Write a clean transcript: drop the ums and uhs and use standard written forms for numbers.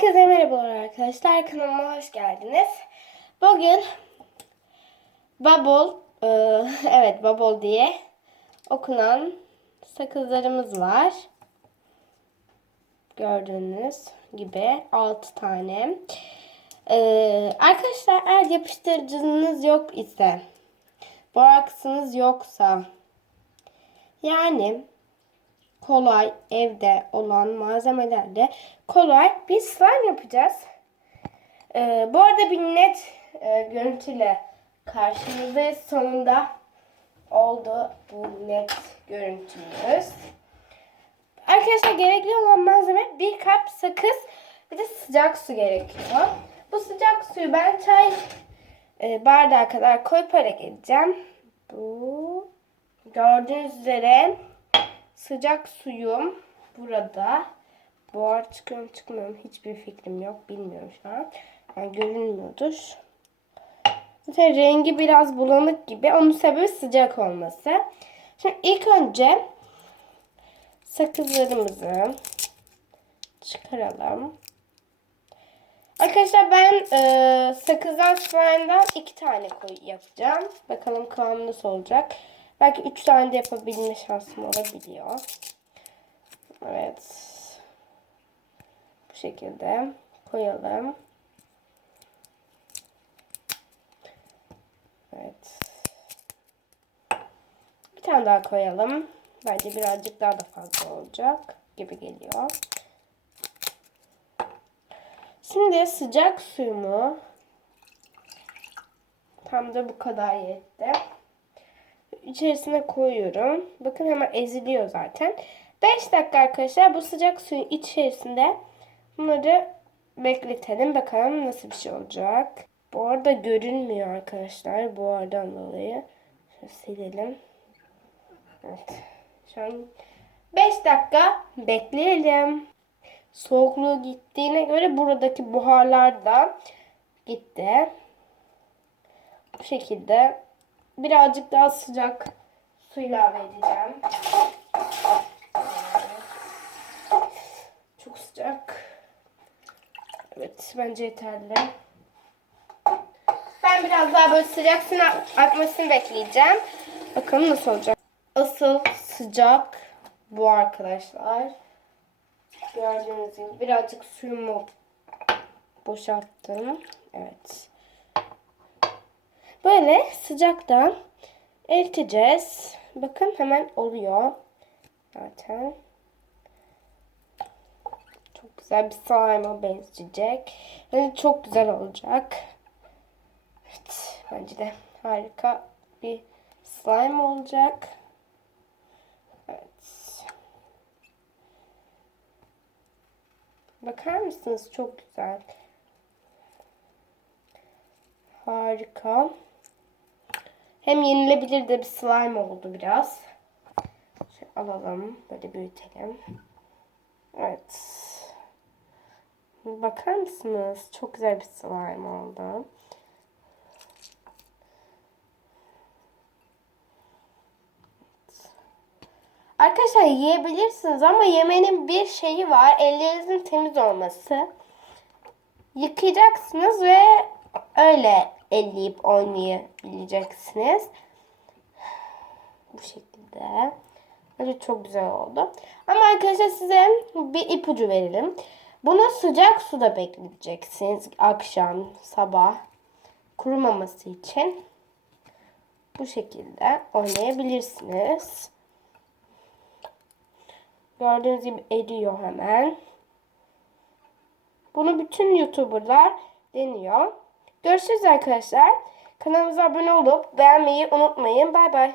Herkese merhabalar arkadaşlar. Kanalıma hoş geldiniz. Bugün Bubble, evet Bubble diye okunan sakızlarımız var. Gördüğünüz gibi 6 tane. Arkadaşlar eğer yapıştırıcınız yok ise, boraksınız yoksa, yani kolay evde olan malzemelerle kolay bir slime yapacağız. Bu arada bir net görüntüyle karşınızdayız. Sonunda oldu bu net görüntümüz. Arkadaşlar gerekli olan malzeme bir kap sakız, bir de sıcak su gerekiyor. Bu sıcak suyu ben çay bardağı kadar koyup öyle geleceğim. Bu gördüğünüz üzere sıcak suyum burada. Buhar çıkıyor mu çıkmıyor mu hiçbir fikrim yok. Bilmiyorum şu an. Yani görünmüyordur. Zaten rengi biraz bulanık gibi. Onun sebebi sıcak olması. Şimdi ilk önce sakızlarımızı çıkaralım. Arkadaşlar ben sakızdan slime'dan 2 tane yapacağım. Bakalım kıvamı nasıl olacak. Belki 3 tane de yapabilme şansım olabiliyor. Evet. Bu şekilde koyalım. Evet. Bir tane daha koyalım. Bence birazcık daha da fazla olacak gibi geliyor. Şimdi sıcak suyumu tam da bu kadar yetti. İçerisine koyuyorum. Bakın hemen eziliyor zaten. 5 dakika arkadaşlar bu sıcak suyun içerisinde bunları bekletelim. Bakalım nasıl bir şey olacak. Bu arada görünmüyor arkadaşlar. Buhardan dolayı. Şöyle silelim. Evet. Şu an 5 dakika bekleyelim. Soğukluğu gittiğine göre buradaki buharlar da gitti. Bu şekilde birazcık daha sıcak su ilave edeceğim. Çok sıcak. Evet, bence yeterli. Ben biraz daha böyle sıcak suyun akmasını bekleyeceğim. Bakalım nasıl olacak. Asıl sıcak bu arkadaşlar. Gördüğünüz gibi birazcık suyumu boşalttım. Evet. Böyle sıcaktan eriteceğiz. Bakın hemen oluyor. Zaten. Çok güzel bir slime'a benzeyecek. Yani çok güzel olacak. Evet. Bence de harika bir slime olacak. Evet. Bakar mısınız? Çok güzel. Harika. Hem yenilebilir de bir slime oldu biraz. Şöyle alalım. Böyle büyütelim. Evet. Bakar mısınız? Çok güzel bir slime oldu. Arkadaşlar yiyebilirsiniz ama yemenin bir şeyi var. Ellerinizin temiz olması. Yıkayacaksınız ve öyle elleyip oynayabileceksiniz. Bu şekilde. Bence çok güzel oldu. Ama arkadaşlar size bir ipucu verelim. Bunu sıcak suda bekleteceksiniz. Akşam, sabah kurumaması için. Bu şekilde oynayabilirsiniz. Gördüğünüz gibi eriyor hemen. Bunu bütün YouTuber'lar deniyor. Görüşürüz arkadaşlar. Kanalımıza abone olup beğenmeyi unutmayın. Bay bay.